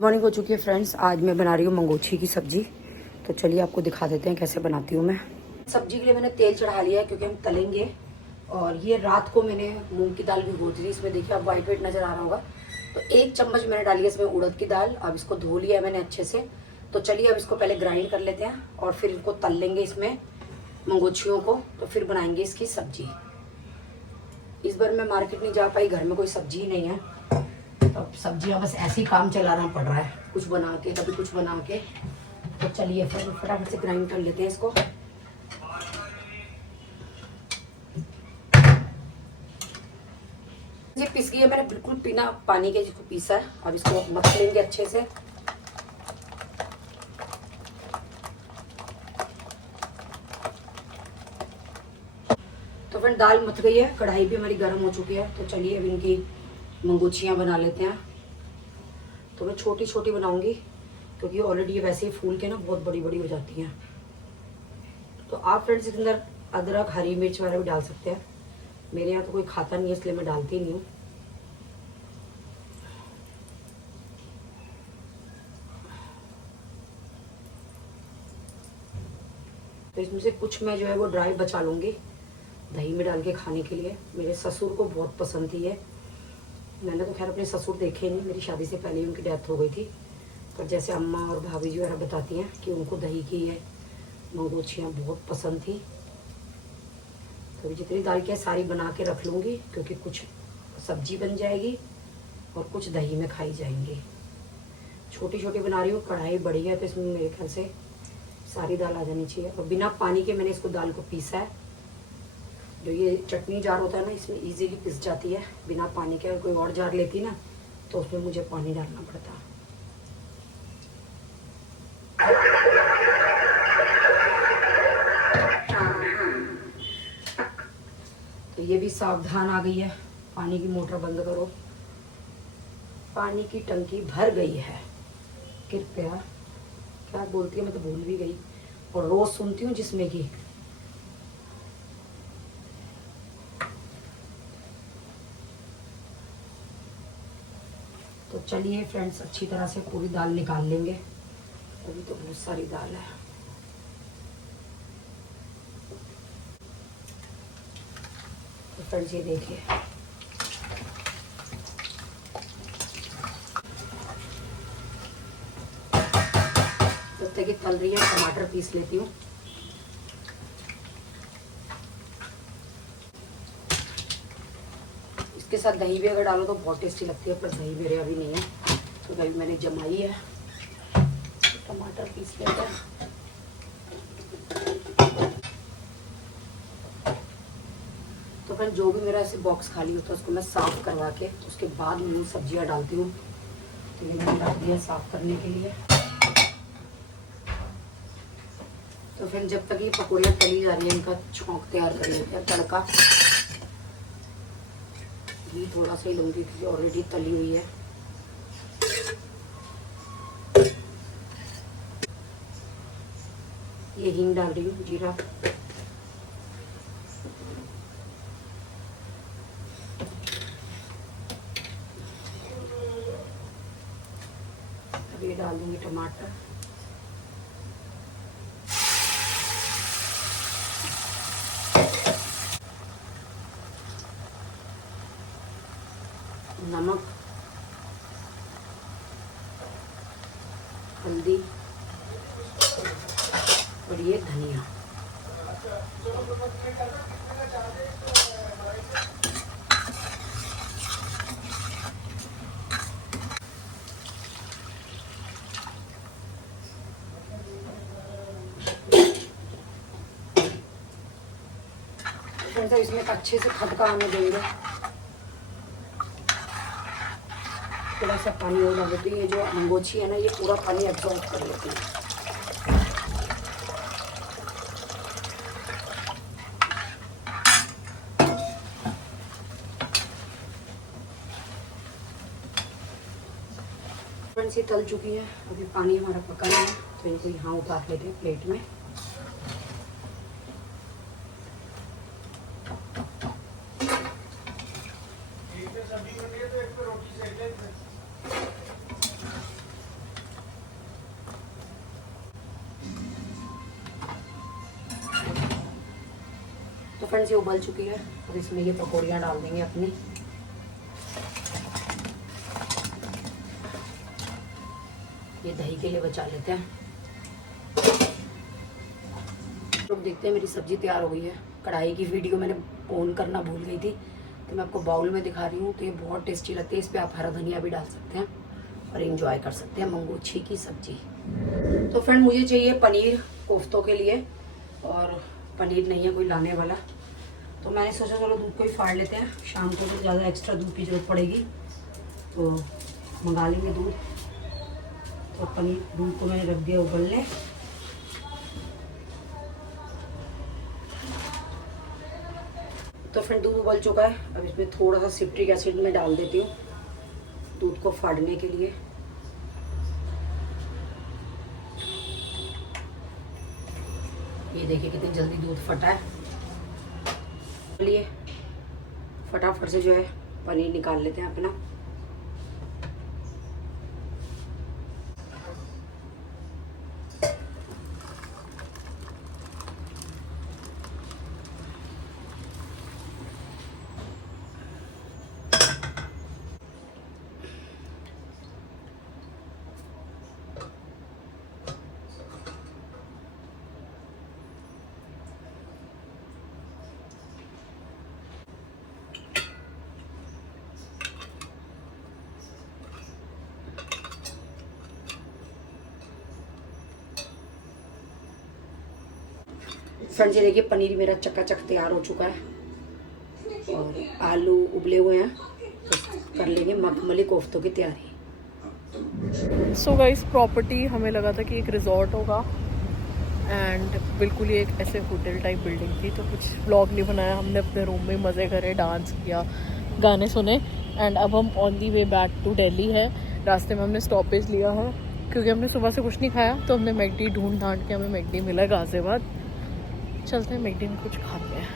Morning हो चुकी है फ्रेंड्स। आज मैं बना रही हूँ मंगोछी की सब्जी। तो चलिए आपको दिखा देते हैं कैसे बनाती हूँ मैं। सब्जी के लिए मैंने तेल चढ़ा लिया है क्योंकि हम तलेंगे। और ये रात को मैंने मूंग की दाल भिगो दी थी। इसमें देखिए आप वाइट वाइट नज़र आ रहा होगा। तो 1 चम्मच मैंने डाली है इसमें उड़द की दाल। अब इसको धो लिया है मैंने अच्छे से। तो चलिए अब इसको पहले ग्राइंड कर लेते हैं और फिर इनको तल लेंगे इसमें मंगोछियों को। तो फिर बनाएंगे इसकी सब्जी। इस बार मैं मार्केट नहीं जा पाई, घर में कोई सब्जी ही नहीं है। अब सब्जियां बस ऐसे ही काम चलाना पड़ रहा है, कुछ बना के कभी कुछ बना के। तो चलिए फिर फटाफट से ग्राइंड कर लेते हैं इसको। ये पीस गई है मैंने बिल्कुल बिना पानी के, जिसको पीसा है। अब इसको मथ लेंगे अच्छे से। तो फिर दाल मथ गई है, कढ़ाई भी हमारी गर्म हो चुकी है। तो चलिए अब इनकी मंगोछियाँ बना लेते हैं। तो मैं छोटी छोटी बनाऊंगी क्योंकि ऑलरेडी ये वैसे ही फूल के ना बहुत बड़ी बड़ी हो जाती हैं। तो आप फ्रेंड्स इसके अंदर अदरक हरी मिर्च वगैरह भी डाल सकते हैं। मेरे यहाँ तो कोई खाता नहीं है इसलिए मैं डालती नहीं हूँ। तो इसमें से कुछ मैं जो है वो ड्राई बचा लूँगी दही में डाल के खाने के लिए। मेरे ससुर को बहुत पसंद थी ये। मैंने तो खैर अपने ससुर देखे नहीं, मेरी शादी से पहले ही उनकी डेथ हो गई थी। पर जैसे अम्मा और भाभी जो है बताती हैं कि उनको दही की ये मंगोछियाँ बहुत पसंद थी। तो जितनी दाल की है सारी बना के रख लूँगी क्योंकि कुछ सब्जी बन जाएगी और कुछ दही में खाई जाएंगी। छोटी छोटी बना रही हूँ, कढ़ाई बड़ी है तो इसमें मेरे ख्याल से सारी दाल आ जानी चाहिए। और बिना पानी के मैंने इसको दाल को पीसा है। जो ये चटनी जार होता है ना, इसमें इजीली पिस जाती है बिना पानी के। अगर कोई और जार लेती ना तो उसमें मुझे पानी डालना पड़ता। तो ये भी सावधान आ गई है। पानी की मोटर बंद करो, पानी की टंकी भर गई है कृपया। क्या बोलती है मैं तो भूल भी गई, और रोज सुनती हूँ जिसमें कि तो चलिए फ्रेंड्स अच्छी तरह से पूरी दाल निकाल लेंगे। अभी तो बहुत सारी दाल है। तो फ्रेंड्स ये देखिए जब तक ये तल रही है टमाटर पीस लेती हूँ। इसके साथ दही भी अगर डालो तो बहुत टेस्टी लगती है, पर दही मेरे अभी नहीं है तो दही मैंने जमाई है। तो टमाटर पीस लेते हैं। तो फिर जो भी मेरा ऐसे बॉक्स खाली होता है उसको मैं साफ़ करवा के उसके बाद मैं सब्जियां डालती हूँ। तो ये मैंने डाल दिया साफ़ करने के लिए। तो फिर जब तक ये पकौड़ियाँ तली जा रही है इनका छौंक तैयार कर लेते हैं, तड़का। घी थोड़ा सा ही लूँगी क्योंकि ऑलरेडी तली हुई है। ये हींग डाल रही हूँ, जीरा। अब ये डाल दूँगी टमाटर। नमक, हल्दी और ये धनिया। तो इसमें अच्छे से खदका आने देंगे। थोड़ा सा पानी और डाल देती है। ये जो मंगोछी है ना ये पूरा पानी एब्जॉर्ब कर लेती है। फ्रेंड्स ये तल चुकी है, अभी पानी हमारा पका है तो इनको यहाँ उतार लेते हैं प्लेट में। फ्रेंड्स ये उबल चुकी है, अब इसमें ये पकौड़ियाँ डाल देंगे अपनी। ये दही के लिए बचा लेते हैं। लोग देखते हैं मेरी सब्जी तैयार हो गई है। कढ़ाई की वीडियो मैंने ऑन करना भूल गई थी, तो मैं आपको बाउल में दिखा रही हूँ। तो ये बहुत टेस्टी लगती है, इस पर आप हरा धनिया भी डाल सकते हैं और एंजॉय कर सकते हैं मंगोछी की सब्जी। तो फ्रेंड मुझे चाहिए पनीर कोफ्तों के लिए, और पनीर नहीं है कोई लाने वाला, तो मैंने सोचा चलो दूध को ही फाड़ लेते हैं। शाम को तो ज़्यादा एक्स्ट्रा दूध की ज़रूरत पड़ेगी, तो मंगा लेंगे दूध। तो पनीर दूध को मैंने रख दिया उबलने। तो फिर दूध उबल चुका है, अब इसमें थोड़ा सा सिट्रिक एसिड में डाल देती हूँ दूध को फाड़ने के लिए। ये देखिए कितनी जल्दी दूध फटा है। चलिए फटाफट से जो है पनीर निकाल लेते हैं अपना। फ्रेंड्स ये देखिए पनीर मेरा चकाचक तैयार हो चुका है और आलू उबले हुए हैं, तो कर लेंगे मखमली कोफ्तों की तैयारी। सो गाइस प्रॉपर्टी हमें लगा था कि एक रिजॉर्ट होगा, एंड बिल्कुल ही एक ऐसे होटल टाइप बिल्डिंग थी। तो कुछ व्लॉग नहीं बनाया हमने, अपने रूम में मज़े करे, डांस किया, गाने सुने। एंड अब हम on the way back to Delhi है। रास्ते में हमने स्टॉपेज लिया है क्योंकि हमने सुबह से कुछ नहीं खाया, तो हमने मैकडी ढूंढ ढांड के हमें मैकडी मिला गाजियाबाद। चलते हैं मैकडी में कुछ खाते हैं,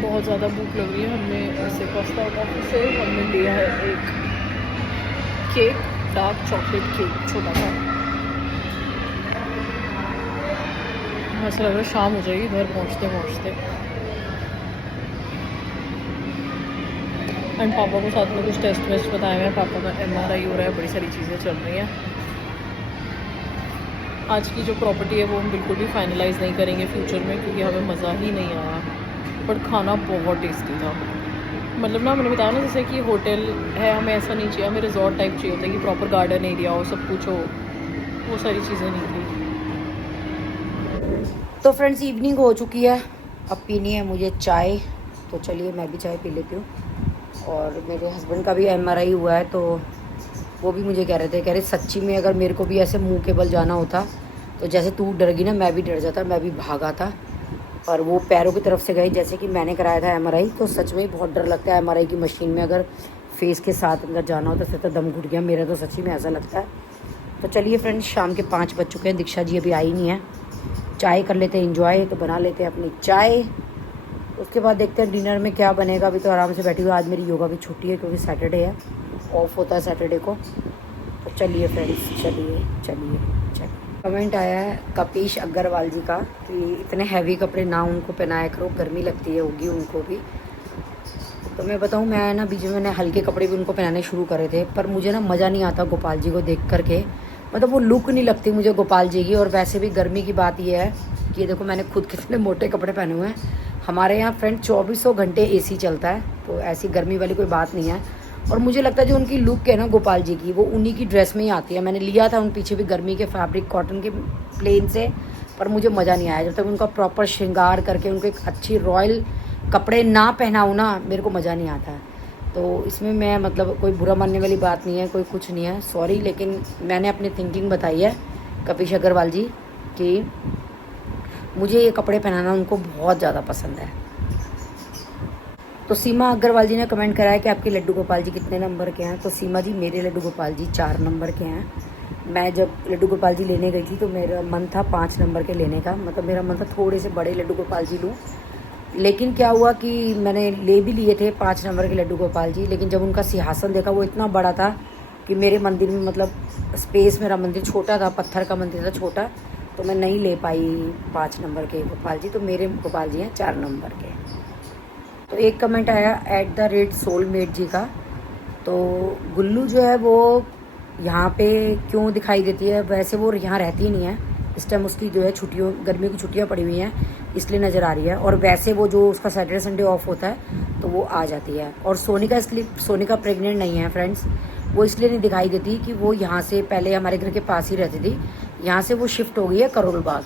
बहुत ज़्यादा भूख लग रही है। हमने ऐसे पास्ता ऑफिस से हमने लिया है एक केक, डार्क चॉकलेट केक छोटा सा। ऐसा लग रहा है शाम हो जाएगी घर पहुँचते पहुँचते। एंड पापा को साथ में कुछ टेस्ट वेस्ट बताए हुए हैं, पापा का MRI हो रहा है, बड़ी सारी चीज़ें चल रही हैं। आज की जो प्रॉपर्टी है वो हम बिल्कुल भी फाइनलाइज़ नहीं करेंगे फ्यूचर में, क्योंकि हमें मज़ा ही नहीं आया। बट खाना बहुत टेस्टी था। मतलब ना मैंने बताया ना जैसे कि होटल है, हमें ऐसा नहीं चाहिए, हमें रिजॉर्ट टाइप चाहिए होता है कि प्रॉपर गार्डन एरिया हो, सब कुछ हो, वो सारी चीज़ें नहीं थी। तो फ्रेंड्स इवनिंग हो चुकी है, अब पीनी है मुझे चाय, तो चलिए मैं भी चाय पी लेती हूँ। और मेरे हस्बैंड का भी MRI हुआ है, तो वो भी मुझे कह रहे सच्ची में अगर मेरे को भी ऐसे मुंह के बल जाना होता तो जैसे तू डर गई ना, मैं भी डर जाता, मैं भी भागा था। और वो पैरों की तरफ से गए जैसे कि मैंने कराया था MRI, तो सच में बहुत डर लगता है MRI की मशीन में अगर फेस के साथ अंदर जाना हो तो फिर तो दम घुट गया मेरा, तो सच्ची में ऐसा लगता है। तो चलिए फ्रेंड्स शाम के 5 बज चुके हैं, दीक्षा जी अभी आई नहीं है। चाय कर लेते हैं इंजॉय, तो बना लेते हैं अपनी चाय, उसके बाद देखते हैं डिनर में क्या बनेगा। अभी तो आराम से बैठी हुई, आज मेरी योगा भी छुट्टी है क्योंकि सैटरडे है, ऑफ होता है सैटरडे को। तो चलिए फ्रेंड्स चलिए चलिए। कमेंट आया है कपीश अग्रवाल जी का कि इतने हैवी कपड़े ना उनको पहनाया करो, गर्मी लगती है होगी उनको भी। तो मैं बताऊं, मैं ना बीच में मैंने हल्के कपड़े भी उनको पहनाने शुरू करे थे, पर मुझे ना मज़ा नहीं आता गोपाल जी को देख करके, मतलब वो लुक नहीं लगती मुझे गोपाल जी की। और वैसे भी गर्मी की बात ये है कि ये देखो मैंने खुद कितने मोटे कपड़े पहने हुए हैं। हमारे यहाँ फ्रेंड 2400 घंटे AC चलता है, तो ऐसी गर्मी वाली कोई बात नहीं है। और मुझे लगता है जो उनकी लुक है ना गोपाल जी की, वो उन्हीं की ड्रेस में ही आती है। मैंने लिया था उन पीछे भी गर्मी के फैब्रिक कॉटन के प्लेन से, पर मुझे मज़ा नहीं आया। जब तक उनका प्रॉपर श्रृंगार करके उनको एक अच्छी रॉयल कपड़े ना पहनाऊँ ना, मेरे को मज़ा नहीं आता है। तो इसमें मैं मतलब कोई बुरा मानने वाली बात नहीं है, कोई कुछ नहीं है, सॉरी, लेकिन मैंने अपनी थिंकिंग बताई है कपीश अग्रवाल जी कि मुझे ये कपड़े पहनाना उनको बहुत ज़्यादा पसंद है। तो सीमा अग्रवाल जी ने कमेंट करा है कि आपके लड्डू गोपाल जी कितने नंबर के हैं। तो सीमा जी मेरे लड्डू गोपाल जी 4 नंबर के हैं। मैं जब लड्डू गोपाल जी लेने गई थी तो मेरा मन था 5 नंबर के लेने का, मतलब मेरा मन था थोड़े से बड़े लड्डू गोपाल जी लूँ। लेकिन क्या हुआ कि मैंने ले भी लिए थे 5 नंबर के लड्डू गोपाल जी, लेकिन जब उनका सिंहासन देखा वो इतना बड़ा था कि मेरे मंदिर में, मतलब स्पेस, मेरा मंदिर छोटा था, पत्थर का मंदिर था छोटा, तो मैं नहीं ले पाई 5 नंबर के गोपाल जी, तो मेरे गोपाल जी हैं 4 नंबर के। तो एक कमेंट आया @soulmate जी का। तो गुल्लू जो है वो यहाँ पे क्यों दिखाई देती है, वैसे वो यहाँ रहती ही नहीं है इस टाइम, उसकी जो है छुट्टियों गर्मियों की छुट्टियाँ पड़ी हुई हैं इसलिए नज़र आ रही है। और वैसे वो जो उसका सैटरडे संडे ऑफ होता है तो वो आ जाती है। और सोनिका प्रेग्नेंट नहीं है फ्रेंड्स, वो इसलिए नहीं दिखाई देती कि वो यहाँ से पहले हमारे घर के पास ही रहती थी, यहाँ से वो शिफ्ट हो गई है करोल बाग।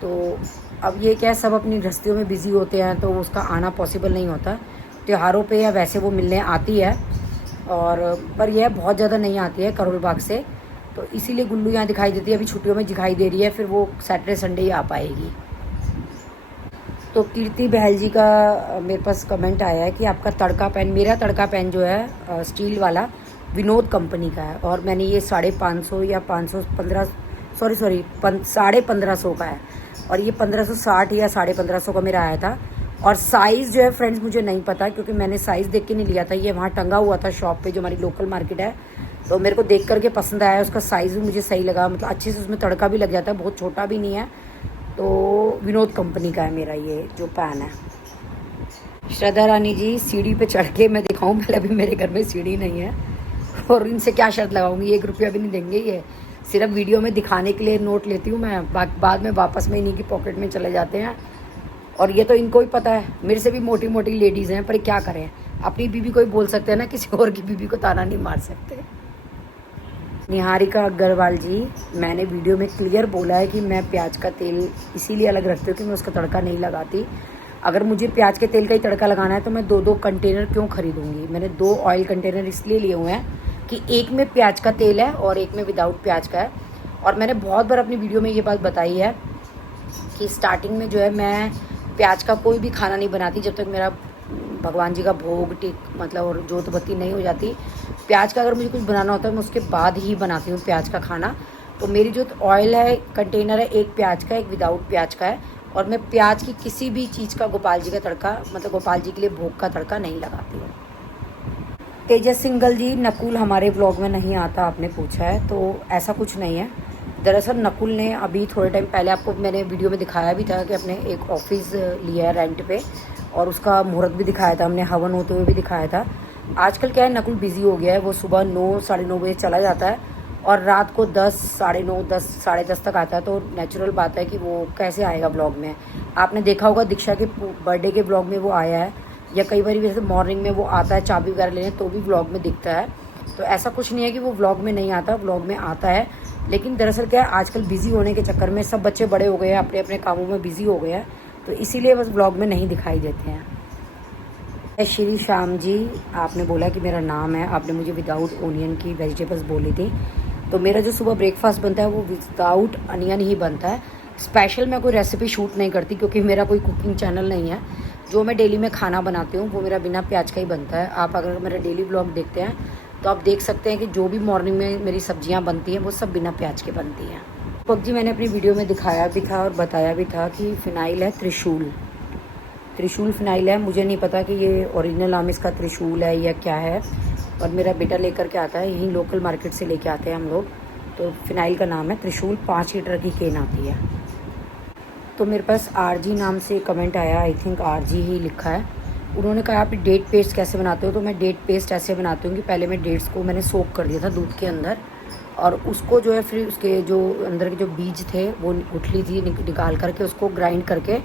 तो अब ये क्या है, सब अपनी गृहस्थियों में बिजी होते हैं तो उसका आना पॉसिबल नहीं होता। त्योहारों पे या वैसे वो मिलने आती है, और पर यह बहुत ज़्यादा नहीं आती है करोल बाग से, तो इसीलिए गुल्लू यहाँ दिखाई देती है। अभी छुट्टियों में दिखाई दे रही है, फिर वो सैटरडे संडे ही आ पाएगी। तो कीर्ति बहल जी का मेरे पास कमेंट आया है कि आपका तड़का पेन, मेरा तड़का पेन जो है स्टील वाला विनोद कंपनी का है, और मैंने ये 550 या 515 1550 का है, और ये 1560 या 1550 का मेरा आया था। और साइज़ जो है फ्रेंड्स मुझे नहीं पता, क्योंकि मैंने साइज़ देख के नहीं लिया था, ये वहाँ टंगा हुआ था शॉप पे जो हमारी लोकल मार्केट है, तो मेरे को देख करके पसंद आया। उसका साइज़ भी मुझे सही लगा, मतलब अच्छे से उसमें तड़का भी लग जाता है, बहुत छोटा भी नहीं है। तो विनोद कंपनी का है मेरा ये जो पैन है। श्रद्धा रानी जी, सीढ़ी पे चढ़ के मैं दिखाऊं पहले, अभी मेरे घर में सीढ़ी नहीं है, और इनसे क्या शर्त लगाऊंगी, 1 रुपया भी नहीं देंगे, ये सिर्फ वीडियो में दिखाने के लिए नोट लेती हूँ मैं, बाद में वापस में इन्हीं की पॉकेट में चले जाते हैं। और ये तो इनको ही पता है, मेरे से भी मोटी मोटी लेडीज़ हैं, पर क्या करें, अपनी बीवी को ही बोल सकते हैं ना, किसी और की बीवी को ताना नहीं मार सकते। निहारिका अग्रवाल जी, मैंने वीडियो में क्लियर बोला है कि मैं प्याज का तेल इसीलिए अलग रखती हूँ कि मैं उसका तड़का नहीं लगाती। अगर मुझे प्याज के तेल का ही तड़का लगाना है तो मैं 2-2 कंटेनर क्यों खरीदूंगी। मैंने 2 ऑयल कंटेनर इसलिए लिए हुए हैं कि एक में प्याज का तेल है और एक में विदाउट प्याज का है। और मैंने बहुत बार अपनी वीडियो में ये बात बताई है कि स्टार्टिंग में जो है मैं प्याज का कोई भी खाना नहीं बनाती जब तक मेरा भगवान जी का भोग टिक मतलब और जोत बत्ती नहीं हो जाती। प्याज का अगर मुझे कुछ बनाना होता है मैं उसके बाद ही बनाती हूँ प्याज का खाना। तो मेरी जो ऑयल है कंटेनर है, एक प्याज का एक विदाउट प्याज का है, और मैं प्याज की किसी भी चीज़ का गोपाल जी का तड़का मतलब गोपाल जी के लिए भोग का तड़का नहीं लगाती हूँ। तेजस सिंगल जी, नकुल हमारे व्लॉग में नहीं आता आपने पूछा है, तो ऐसा कुछ नहीं है। दरअसल नकुल ने अभी थोड़े टाइम पहले आपको मैंने वीडियो में दिखाया भी था कि अपने एक ऑफिस लिया है रेंट पे, और उसका मुहूर्त भी दिखाया था हमने, हवन होते हुए भी दिखाया था। आजकल क्या है, नकुल बिजी हो गया है, वो सुबह 9 साढ़े 9 बजे चला जाता है और रात को 10 साढ़े 9 10 साढ़े 10 तक आता है। तो नेचुरल बात है कि वो कैसे आएगा व्लॉग में। आपने देखा होगा दीक्षा के बर्थडे के व्लॉग में वो आया है, या कई बार वैसे मॉर्निंग में वो आता है चाबी वगैरह लेने, तो भी व्लॉग में दिखता है। तो ऐसा कुछ नहीं है कि वो व्लॉग में नहीं आता, व्लॉग में आता है। लेकिन दरअसल क्या है, आजकल बिजी होने के चक्कर में सब बच्चे बड़े हो गए हैं, अपने अपने कामों में बिजी हो गए हैं, तो इसीलिए बस व्लॉग में नहीं दिखाई देते हैं। श्री श्याम जी, आपने बोला कि मेरा नाम है, आपने मुझे विदाउट ओनियन की वेजिटेबल्स बोली थी। तो मेरा जो सुबह ब्रेकफास्ट बनता है वो विदाउट अनियन ही बनता है। स्पेशल मैं कोई रेसिपी शूट नहीं करती क्योंकि मेरा कोई कुकिंग चैनल नहीं है। जो मैं डेली में खाना बनाती हूँ वो मेरा बिना प्याज का ही बनता है। आप अगर मेरा डेली ब्लॉग देखते हैं तो आप देख सकते हैं कि जो भी मॉर्निंग में मेरी सब्जियाँ बनती हैं वो सब बिना प्याज के बनती हैं। पबजी मैंने अपनी वीडियो में दिखाया भी था और बताया भी था कि फ़िनाइल है त्रिशूल फ़िनाइल है। मुझे नहीं पता कि ये ओरिजिनल नाम इसका त्रिशूल है या क्या है, और मेरा बेटा लेकर के आता है, यहीं लोकल मार्केट से लेके आते हैं हम लोग। तो फ़िनाइल का नाम है त्रिशूल, 5 लीटर की केन आती है। तो मेरे पास आरजी नाम से कमेंट आया, आई थिंक आरजी ही लिखा है। उन्होंने कहा आप डेट पेस्ट कैसे बनाते हो। तो मैं डेट पेस्ट ऐसे बनाती हूँ कि पहले मैं डेट्स को मैंने सोक कर दिया था दूध के अंदर, और उसको जो है फिर उसके जो अंदर के जो बीज थे वो गुठली थी निकाल करके उसको ग्राइंड करके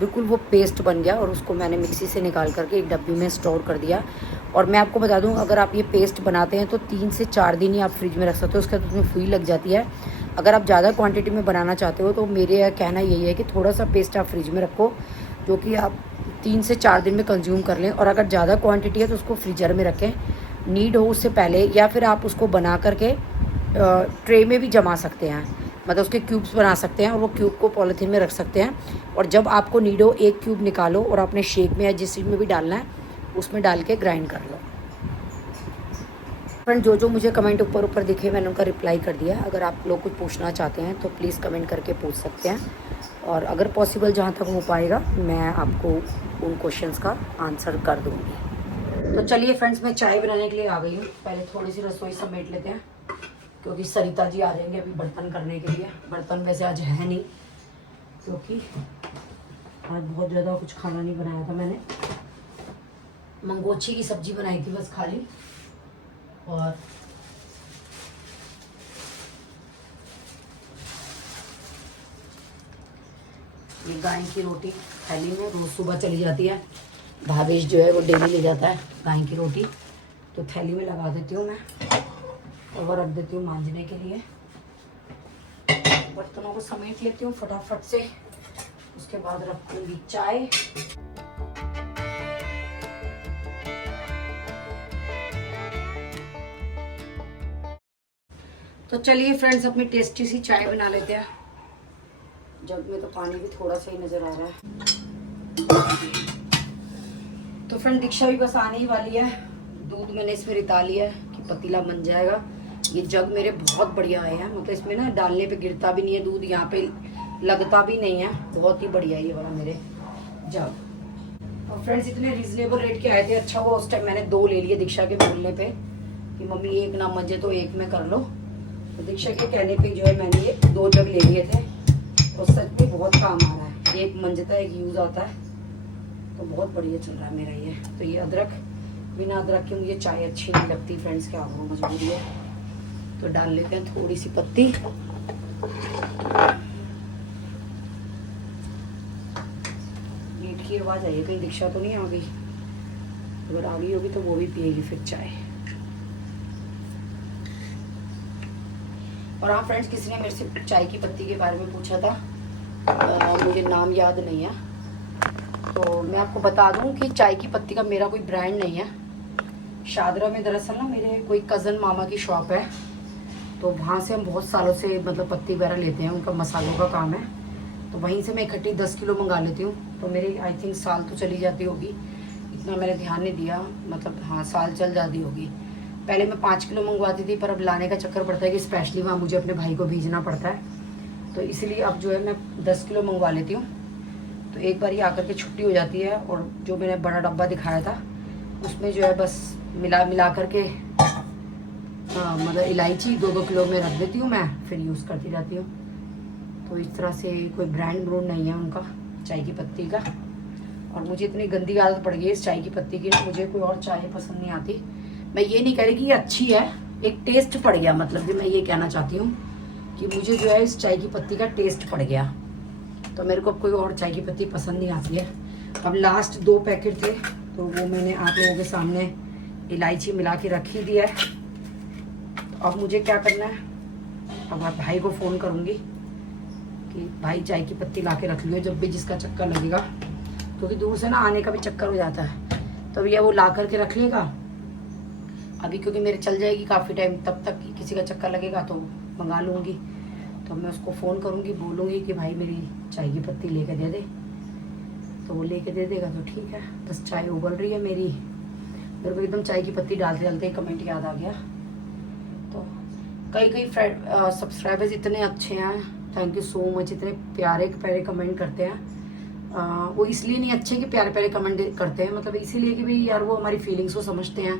बिल्कुल वो पेस्ट बन गया, और उसको मैंने मिक्सी से निकाल करके एक डब्बी में स्टोर कर दिया। और मैं आपको बता दूं, अगर आप ये पेस्ट बनाते हैं तो 3 से 4 दिन ही आप फ्रिज में रख सकते हो, उसके बाद उसमें फुई लग जाती है। अगर आप ज़्यादा क्वांटिटी में बनाना चाहते हो तो मेरे कहना यही है कि थोड़ा सा पेस्ट आप फ्रिज में रखो, जो कि आप 3 से 4 दिन में कंज्यूम कर लें। और अगर ज़्यादा क्वांटिटी है तो उसको फ्रीजर में रखें, नीड हो उससे पहले, या फिर आप उसको बना करके ट्रे में भी जमा सकते हैं, मतलब उसके क्यूब्स बना सकते हैं और वो क्यूब को पॉलीथीन में रख सकते हैं। और जब आपको नीड हो एक क्यूब निकालो और अपने शेक में या जिस चीज़ में भी डालना है उसमें डाल के ग्राइंड कर लो। फ्रेंड, जो मुझे कमेंट ऊपर दिखे मैंने उनका रिप्लाई कर दिया। अगर आप लोग कुछ पूछना चाहते हैं तो प्लीज़ कमेंट करके पूछ सकते हैं, और अगर पॉसिबल जहाँ तक हो पाएगा मैं आपको उन क्वेश्चंस का आंसर कर दूँगी। तो चलिए फ्रेंड्स, मैं चाय बनाने के लिए आ गई हूँ। पहले थोड़ी सी रसोई समेट लेते हैं। क्योंकि सरिता जी आ जाएंगे अभी बर्तन करने के लिए। बर्तन वैसे आज है नहीं, क्योंकि आज बहुत ज़्यादा कुछ खाना नहीं बनाया था मैंने। मंगोछी की सब्जी बनाई थी बस खाली, और ये गाय की रोटी थैली में रोज सुबह चली जाती है। भावेश जो है वो डेली ले जाता है गाय की रोटी, तो थैली में लगा देती हूँ मैं और वो रख देती हूँ मांजने के लिए। बर्तनों को समेट लेती हूँ फटाफट से, उसके बाद रखूँगी चाय। तो चलिए फ्रेंड्स, अपनी टेस्टी सी चाय बना लेते हैं। जग में तो पानी भी थोड़ा सा ही नजर आ रहा है। तो फ्रेंड दीक्षा भी बस आने ही वाली है। दूध मैंने इसमें रिता लिया है कि पतीला बन जाएगा। ये जग मेरे बहुत बढ़िया आए हैं, मतलब इसमें ना डालने पे गिरता भी नहीं है दूध, यहाँ पे लगता भी नहीं है। बहुत ही बढ़िया ये वाला मेरे जग। और फ्रेंड्स इतने रीजनेबल रेट के आए थे, अच्छा हुआ उस टाइम मैंने 2 ले लिए दीक्षा के बोलने पे कि मम्मी एक ना मंजे तो एक में कर लो। तो दीक्षा के कहने पे जो है मैंने ये 2 जग ले लिए थे, और सच में बहुत काम आ रहा है। एक मंजता है, एक यूज आता है, तो बहुत बढ़िया चल रहा है मेरा ये। तो ये अदरक, बिना अदरक के मुझे चाय अच्छी नहीं लगती फ्रेंड्स, क्या हो मजबूरी है। तो डाल लेते हैं थोड़ी सी पत्ती। मीट की आवाज आई है, कहीं दीक्षा तो नहीं आ गई? अगर आ गई होगी तो वो भी पिएगी फिर चाय। और हाँ फ्रेंड्स, किसी ने मेरे से चाय की पत्ती के बारे में पूछा था, मुझे नाम याद नहीं है, तो मैं आपको बता दूं कि चाय की पत्ती का मेरा कोई ब्रांड नहीं है। शादरा में दरअसल ना मेरे कोई कज़न मामा की शॉप है, तो वहाँ से हम बहुत सालों से मतलब पत्ती वगैरह लेते हैं, उनका मसालों का काम है। तो वहीं से मैं इकट्ठी 10 किलो मंगा लेती हूँ, तो मेरी आई थिंक साल तो चली जाती होगी। इतना मैंने ध्यान नहीं दिया, मतलब हाँ साल चल जाती होगी। पहले मैं 5 किलो मंगवाती थी, पर अब लाने का चक्कर पड़ता है कि स्पेशली वहाँ मुझे अपने भाई को भेजना पड़ता है, तो इसलिए अब जो है मैं 10 किलो मंगवा लेती हूँ। तो एक बार ही आकर के छुट्टी हो जाती है, और जो मैंने बड़ा डब्बा दिखाया था उसमें जो है बस मिला करके मतलब इलायची 2-2 किलो में रख देती हूँ मैं, फिर यूज़ करती रहती हूँ। तो इस तरह से कोई ब्रांड नहीं है उनका चाय की पत्ती का। और मुझे इतनी गंदी आदत पड़ गई है इस चाय की पत्ती की ना, मुझे कोई और चाय पसंद नहीं आती। मैं ये नहीं कह रही कि ये अच्छी है, एक टेस्ट पड़ गया, मतलब कि मैं ये कहना चाहती हूँ कि मुझे जो है इस चाय की पत्ती का टेस्ट पड़ गया, तो मेरे को अब कोई और चाय की पत्ती पसंद नहीं आती है। अब लास्ट 2 पैकेट थे, तो वो मैंने आप लोगों के सामने इलायची मिला के रख ही दिया है। तो अब मुझे क्या करना है, अब आप भाई को फ़ोन करूँगी कि भाई चाय की पत्ती ला के रख लियो, जब भी जिसका चक्कर लगेगा, क्योंकि दूर से ना आने का भी चक्कर हो जाता है, तो भैया वो ला करके रख लेगा अभी, क्योंकि मेरे चल जाएगी काफ़ी टाइम, तब तक किसी का चक्कर लगेगा तो मंगा लूँगी। तो मैं उसको फ़ोन करूँगी, बोलूँगी कि भाई मेरी चाय की पत्ती लेके दे दे, तो वो लेके दे देगा तो ठीक है। बस चाय उबल रही है मेरी, मेरे को एकदम चाय की पत्ती डालते डालते कमेंट याद आ गया। तो कई सब्सक्राइबर्स इतने अच्छे हैं, थैंक यू सो मच, इतने प्यारे प्यारे कमेंट करते हैं। वो इसलिए नहीं अच्छे कि प्यारे प्यारे कमेंट करते हैं, मतलब इसीलिए कि भाई यार वो हमारी फीलिंग्स को समझते हैं।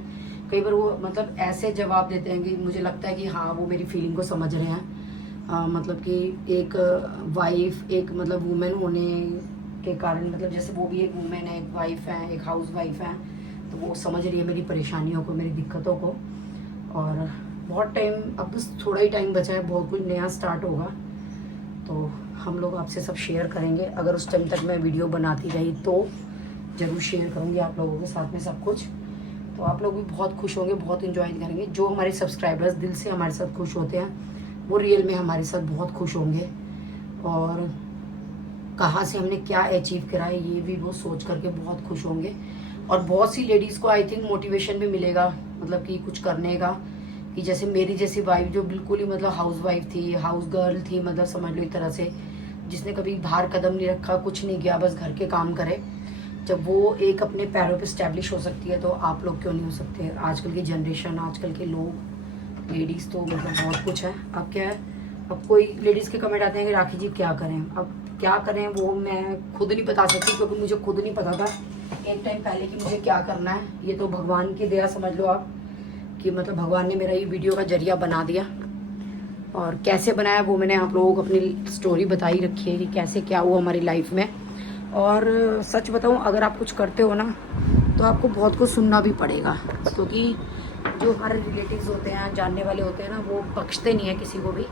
कई बार वो मतलब ऐसे जवाब देते हैं कि मुझे लगता है कि हाँ वो मेरी फीलिंग को समझ रहे हैं। मतलब कि एक वाइफ, एक मतलब वुमेन होने के कारण, मतलब जैसे वो भी एक वुमेन है, एक वाइफ है, एक हाउस वाइफ है, तो वो समझ रही है मेरी परेशानियों को, मेरी दिक्कतों को। और बहुत टाइम, अब बस थोड़ा ही टाइम बचा है, बहुत कुछ नया स्टार्ट होगा, तो हम लोग आपसे सब शेयर करेंगे। अगर उस टाइम तक मैं वीडियो बनाती रही तो ज़रूर शेयर करूँगी आप लोगों के साथ में सब कुछ। तो आप लोग भी बहुत खुश होंगे, बहुत इन्जॉय करेंगे। जो हमारे सब्सक्राइबर्स दिल से हमारे साथ खुश होते हैं, वो रियल में हमारे साथ बहुत खुश होंगे। और कहाँ से हमने क्या अचीव करा है ये भी वो सोच करके बहुत खुश होंगे। और बहुत सी लेडीज़ को आई थिंक मोटिवेशन भी मिलेगा, मतलब कि कुछ करने का, कि जैसे मेरी जैसी वाइफ जो बिल्कुल ही मतलब हाउस वाइफ थी, हाउस गर्ल थी, मतलब समझ लो एक तरह से, जिसने कभी बाहर कदम नहीं रखा, कुछ नहीं किया, बस घर के काम करे, जब वो एक अपने पैरों पे स्टैब्लिश हो सकती है, तो आप लोग क्यों नहीं हो सकते। आजकल की जनरेशन, आजकल के लोग, लेडीज़ तो मतलब बहुत कुछ है। अब क्या है, अब कोई लेडीज़ के कमेंट आते हैं कि राखी जी क्या करें, अब क्या करें वो मैं खुद नहीं बता सकती, क्योंकि मुझे खुद नहीं पता था एक टाइम पहले कि मुझे क्या करना है। ये तो भगवान की दया समझ लो आप, कि मतलब भगवान ने मेरा ये वीडियो का जरिया बना दिया और कैसे बनाया वो मैंने आप लोगों को अपनी स्टोरी बताई रखी है कि कैसे क्या हुआ हमारी लाइफ में। और सच बताऊं, अगर आप कुछ करते हो ना तो आपको बहुत कुछ सुनना भी पड़ेगा, क्योंकि जो हमारे रिलेटिव्स होते हैं, जानने वाले होते हैं ना, वो बख्शते नहीं है किसी को भी।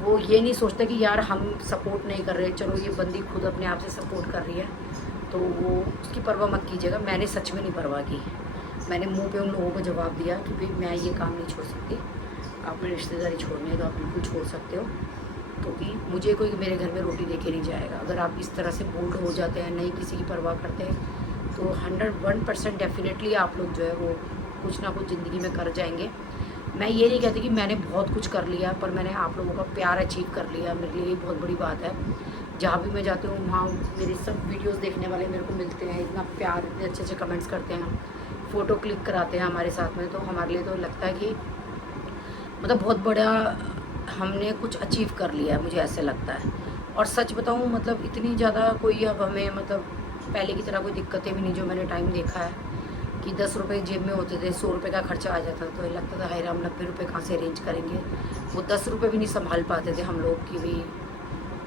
वो ये नहीं सोचते कि यार हम सपोर्ट नहीं कर रहे, चलो ये बंदी खुद अपने आप से सपोर्ट कर रही है तो वो उसकी परवाह मत कीजिएगा। मैंने सच में नहीं परवाह की। मैंने मुंह पे उन लोगों को जवाब दिया कि भाई मैं ये काम नहीं छोड़ सकती, अपनी रिश्तेदारी छोड़नी है तो आप बिल्कुल छोड़ सकते हो, क्योंकि मुझे कोई मेरे घर में रोटी दे के नहीं जाएगा। अगर आप इस तरह से बोल्ड हो जाते हैं, नहीं किसी की परवाह करते हैं, तो 101% डेफिनेटली आप लोग जो है वो कुछ ना कुछ ज़िंदगी में कर जाएंगे। मैं ये नहीं कहती कि मैंने बहुत कुछ कर लिया, पर मैंने आप लोगों का प्यार अचीव कर लिया, मेरे लिए ये बहुत बड़ी बात है। जहाँ भी मैं जाती हूँ वहाँ मेरे सब वीडियोस देखने वाले मेरे को मिलते हैं, इतना प्यार, इतने अच्छे अच्छे कमेंट्स करते हैं, फ़ोटो क्लिक कराते हैं हमारे साथ में, तो हमारे लिए तो लगता है कि मतलब बहुत बड़ा हमने कुछ अचीव कर लिया है, मुझे ऐसे लगता है। और सच बताऊँ, मतलब इतनी ज़्यादा कोई अब हमें मतलब पहले की तरह कोई दिक्कतें भी नहीं। जो मैंने टाइम देखा है कि 10 रुपये जेब में होते थे, 100 रुपये का खर्चा आ जाता था, तो लगता था हाय राम 90 रुपये कहाँ से अरेंज करेंगे। वो 10 रुपये भी नहीं संभाल पाते थे हम लोग की भी,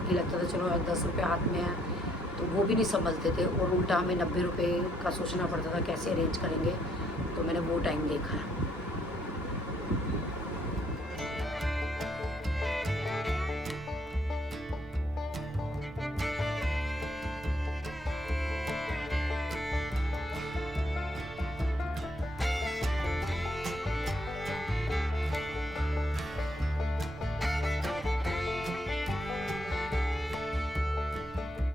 कि लगता था चलो 10 रुपये हाथ में है, तो वो भी नहीं संभलते थे, और उल्टा हमें 90 रुपये का सोचना पड़ता था कैसे अरेंज करेंगे। तो मैंने वो टाइम देखा है।